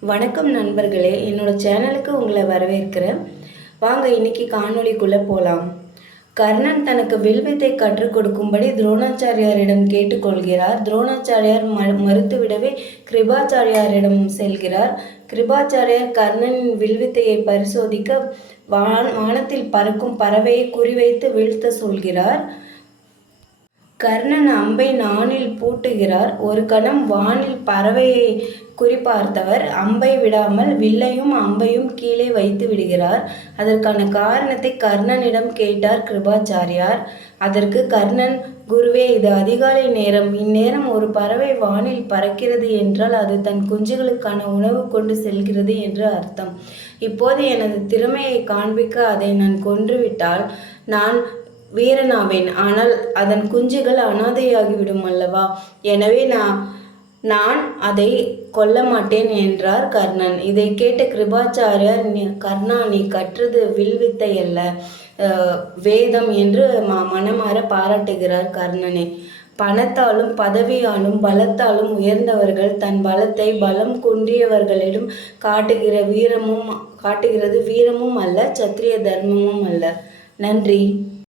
வணக்கம் நண்பர்களே என்னோட சேனலுக்கு உங்களை வரவேற்கிறேன். வாங்க இன்னைக்கு காணொளிக்குள்ளே போகலாம். கர்ணன் தனக்கு வில்வித்தை கற்றுக் கொடுக்கும்படி துரோணாச்சாரியாரிடம் கேட்டுக்கொள்கிறார். துரோணாச்சாரியார் ம மறுத்துவிடவே கிருபாச்சாரியாரிடம் செல்கிறார். கிருபாச்சாரியார் கர்ணனின் வில்வித்தையை பரிசோதிக்க வான் வானத்தில் பறக்கும் பறவையை குறிவைத்து வீழ்த்த சொல்கிறார். கர்ணன் அம்பை நாணில் பூட்டுகிறார். ஒரு கணம் வானில் பறவையை குறிப்பார்த்தவர். அம்பை விடாமல் வில்லையும் அம்பையும் கீழே வைத்து விடுகிறார். அதற்கான காரணத்தை கர்ணனிடம் கேட்டார் கிருபாச்சாரியார். அதற்கு கர்ணன் குருவே இது அதிகாலை நேரம். இந்நேரம் ஒரு பறவை வானில் பறக்கிறது என்றால் அது தன் குஞ்சுகளுக்கான உணவு கொண்டு செல்கிறது என்று அர்த்தம். இப்போது எனது திறமையை காண்பிக்க அதை நான் கொன்றுவிட்டால் நான் வீரனாவேன். ஆனால் அதன் குஞ்சுகள் அனாதையாகிவிடும் அல்லவா? எனவே நான் நான் அதை கொல்ல மாட்டேன் என்றார் கர்ணன். இதை கேட்ட கிருபாச்சாரியர் கர்ணா நீ கற்றது வில்வித்தை அல்ல வேதம் என்று ம மனமாற பாராட்டுகிறார் கர்ணனை. பணத்தாலும் பதவியாலும் பலத்தாலும் உயர்ந்தவர்கள் தன் பலத்தை பலம் குன்றியவர்களிடம் காட்டுகிற வீரமும் காட்டுகிறது வீரமும் அல்ல சத்திரிய தர்மமும் அல்ல. நன்றி.